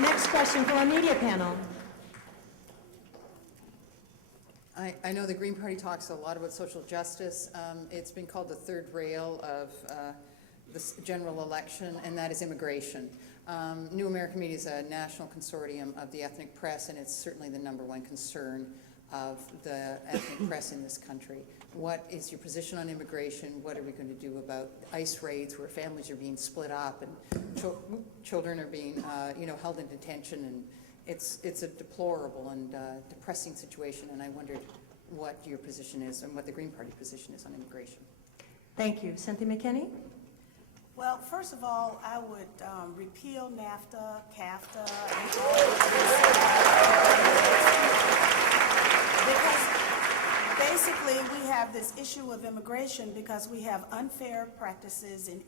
Next question from our media panel. I know the Green Party talks a lot about social justice. It's been called the third rail of this general election, and that is immigration. New American Media is a national consortium of the ethnic press, and it's certainly the #1 concern of the ethnic press in this country. What is your position on immigration? What are we going to do about ICE raids where families are being split up and children are being held in detention? And it's a deplorable and depressing situation, and I wondered what your position is and what the Green Party position is on immigration. Thank you. Cynthia McKinney? Well, first of all, I would repeal NAFTA, CAFTA, because basically we have this issue of immigration because we have unfair practices in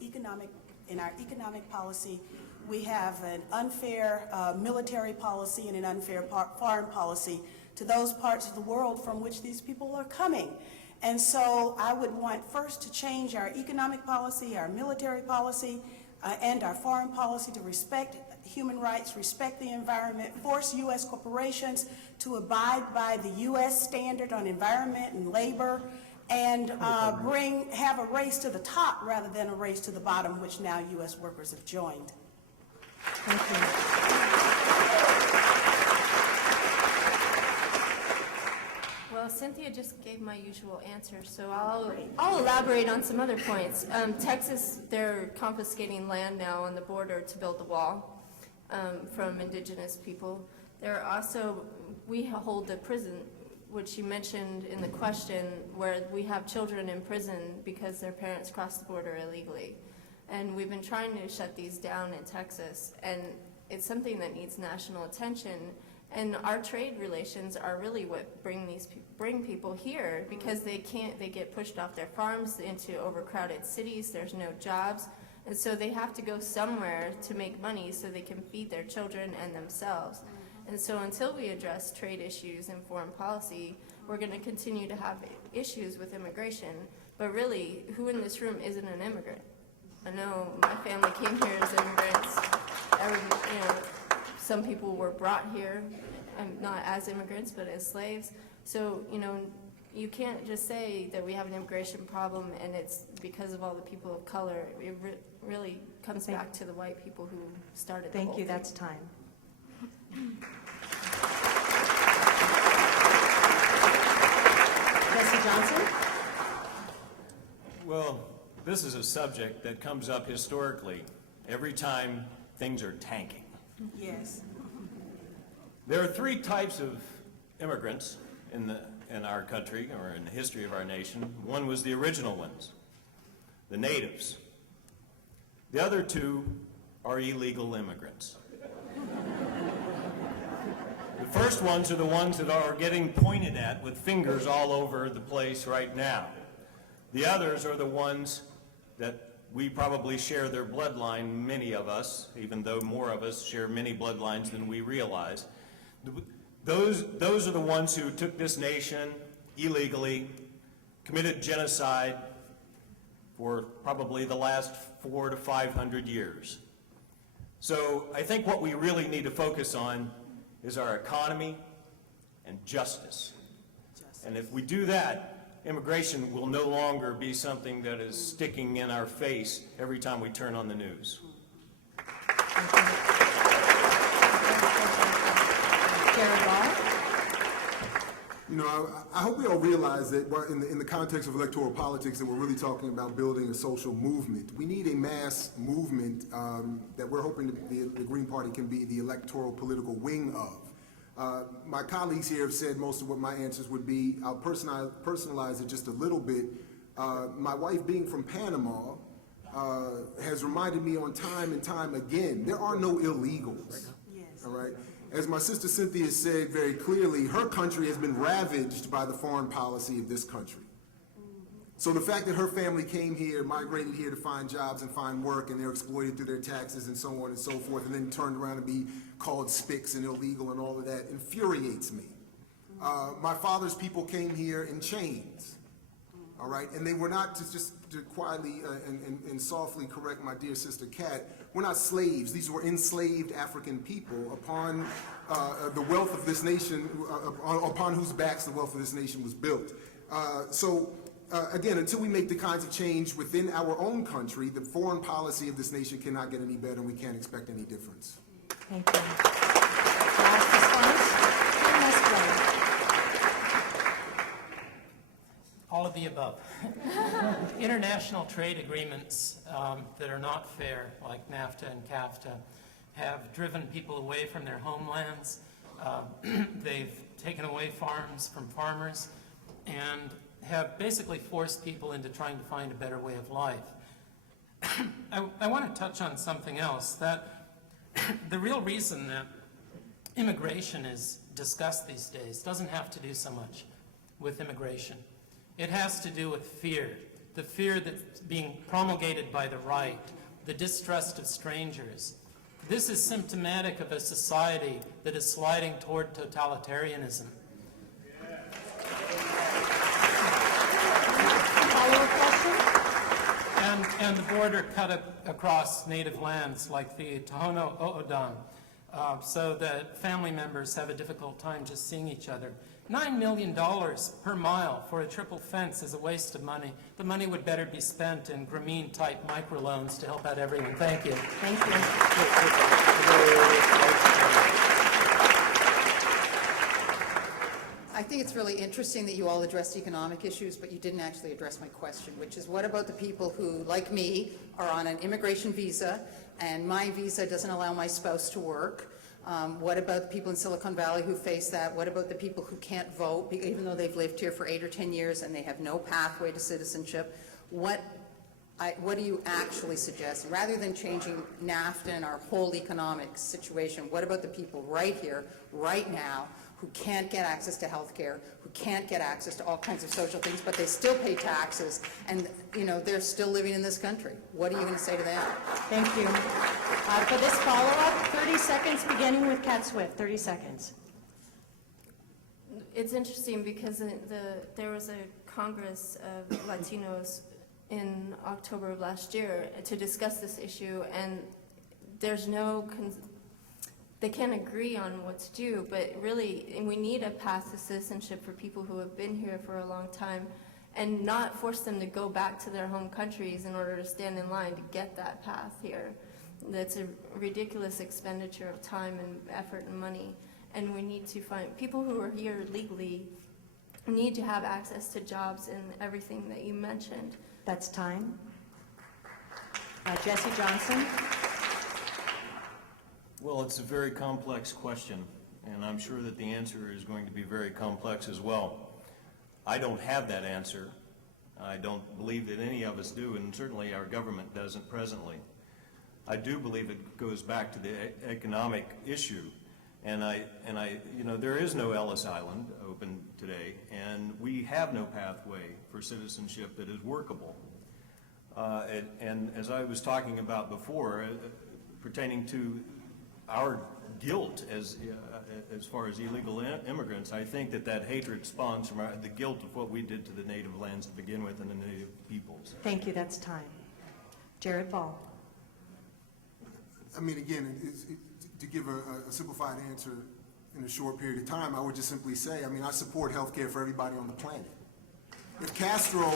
our economic policy. We have an unfair military policy and an unfair foreign policy to those parts of the world from which these people are coming. And so I would want first to change our economic policy, our military policy, and our foreign policy to respect human rights, respect the environment, force U.S. corporations to abide by the U.S. standard on environment and labor, and have a race to the top rather than a race to the bottom, which now U.S. workers have joined. Thank you. Well, Cynthia just gave my usual answer, so I'll elaborate on some other points. Texas, they're confiscating land now on the border to build the wall from indigenous people. We hold the prison, which you mentioned in the question, where we have children in prison because their parents crossed the border illegally. And we've been trying to shut these down in Texas, and it's something that needs national attention. And our trade relations are really what bring people here, because they get pushed off their farms into overcrowded cities. There's no jobs, and so they have to go somewhere to make money so they can feed their children and themselves. And so until we address trade issues and foreign policy, we're going to continue to have issues with immigration. But really, who in this room isn't an immigrant? I know my family came here as immigrants. Some people were brought here, not as immigrants, but as slaves. So, you can't just say that we have an immigration problem and it's because of all the people of color. It really comes back to the white people who started the whole Thank you. thing. That's time. Jesse Johnson? Well, this is a subject that comes up historically every time things are tanking. Yes. There are three types of immigrants in our country, or in the history of our nation. One was the original ones, the natives. The other two are illegal immigrants. The first ones are the ones that are getting pointed at with fingers all over the place right now. The others are the ones that we probably share their bloodline, many of us, even though more of us share many bloodlines than we realize. Those are the ones who took this nation illegally, committed genocide for probably the last 400 to 500 years. So I think what we really need to focus on is our economy and justice. And if we do that, immigration will no longer be something that is sticking in our face every time we turn on the news. Jared Ball? I hope we all realize that in the context of electoral politics that we're really talking about building a social movement. We need a mass movement that we're hoping the Green Party can be the electoral political wing of. My colleagues here have said most of what my answers would be. I'll personalize it just a little bit. My wife being from Panama has reminded me on time and time again, there are no illegals, Yes. all right? As my sister Cynthia said very clearly, her country has been ravaged by the foreign policy of this country. So the fact that her family came here, migrated here to find jobs and find work, and they're exploited through their taxes and so on and so forth, and then turned around and be called spics and illegal and all of that infuriates me. My father's people came here in chains, all right? And they were not, just to quietly and softly correct my dear sister Kat, we're not slaves. These were enslaved African people upon the wealth of this nation, upon whose backs the wealth of this nation was built. Again, until we make the kinds of change within our own country, the foreign policy of this nation cannot get any better, and we can't expect any difference. Thank you. Last response, All of the above. International trade agreements that are not fair, like NAFTA and CAFTA, have driven people away from their homelands. They've taken away farms from farmers and have basically forced people into trying to find a better way of life. I want to touch on something else, that the real reason that immigration is discussed these days doesn't have to do so much with immigration. It has to do with fear, the fear that's being promulgated by the right, the distrust of strangers. This is symptomatic of a society that is sliding toward totalitarianism. follow-up question? And the border cut across native lands like the Tohono O'odham, so that family members have a difficult time just seeing each other. $9 million per mile for a triple fence is a waste of money. The money would better be spent in Grameen-type microloans to help out everyone. Thank you. Thank you. I think it's really interesting that you all addressed economic issues, but you didn't actually address my question, which is what about the people who, like me, are on an immigration visa, and my visa doesn't allow my spouse to work? What about the people in Silicon Valley who face that? What about the people who can't vote, even though they've lived here for 8 or 10 years and they have no pathway to citizenship? What do you actually suggest? Rather than changing NAFTA and our whole economic situation, what about the people right here, right now, who can't get access to health care, who can't get access to all kinds of social things, but they still pay taxes, and they're still living in this country? What are you going to say to them? Thank you. For this follow-up, 30 seconds, beginning with Kat Swift, 30 seconds. It's interesting because there was a Congress of Latinos in October of last year to discuss this issue, and there's they can't agree on what to do, but really we need a path to citizenship for people who have been here for a long time, and not force them to go back to their home countries in order to stand in line to get that path here. That's a ridiculous expenditure of time and effort and money, and we need to find people who are here legally need to have access to jobs and everything that you mentioned. That's time. Jesse Johnson. Well, it's a very complex question, and I'm sure that the answer is going to be very complex as well. I don't have that answer. I don't believe that any of us do, and certainly our government doesn't presently. I do believe it goes back to the economic issue, and there is no Ellis Island open today, and we have no pathway for citizenship that is workable. And as I was talking about before, pertaining to our guilt as far as illegal immigrants, I think that hatred spawns from the guilt of what we did to the native lands to begin with and the native peoples. Thank you, that's time. Jared Ball. I mean, again, to give a simplified answer in a short period of time, I would just simply say, I support health care for everybody on the planet. If Castro,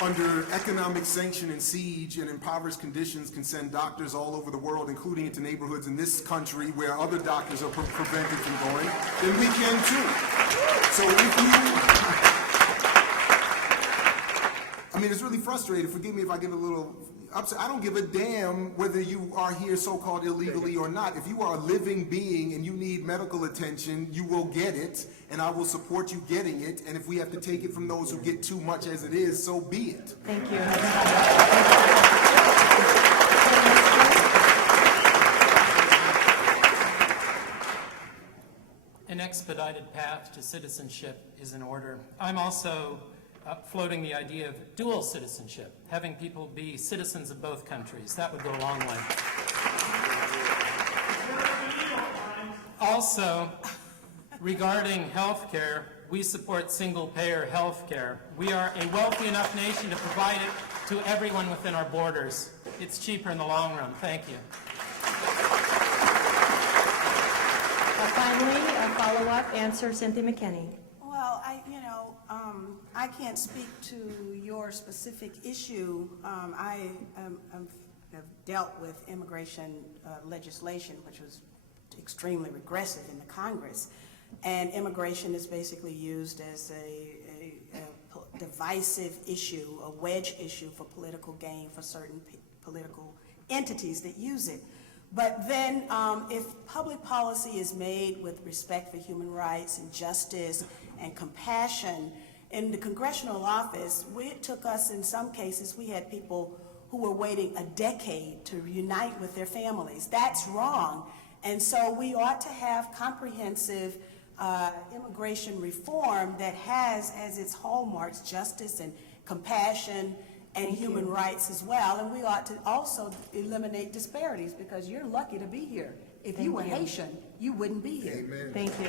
under economic sanction and siege and impoverished conditions, can send doctors all over the world, including into neighborhoods in this country where other doctors are prevented from going, then we can too. So if you, it's really frustrating. Forgive me if I get a little upset. I don't give a damn whether you are here so-called illegally or not. If you are a living being and you need medical attention, you will get it, and I will support you getting it. And if we have to take it from those who get too much as it is, so be it. Thank you. An expedited path to citizenship is in order. I'm also floating the idea of dual citizenship, having people be citizens of both countries. That would go a long way. Also, regarding health care, we support single-payer health care. We are a wealthy enough nation to provide it to everyone within our borders. It's cheaper in the long run. Thank you. Finally, a follow-up answer, Cynthia McKinney. Well, I can't speak to your specific issue. I have dealt with immigration legislation, which was extremely regressive in the Congress. And immigration is basically used as a divisive issue, a wedge issue for political gain for certain political entities that use it. But then if public policy is made with respect for human rights and justice and compassion, in the congressional office, it took us, in some cases, we had people who were waiting a decade to reunite with their families. That's wrong. And so we ought to have comprehensive immigration reform that has as its hallmarks justice and compassion and human rights as well. And we ought to also eliminate disparities, because you're lucky to be here. If you were Haitian, you wouldn't be here. Amen. Thank you.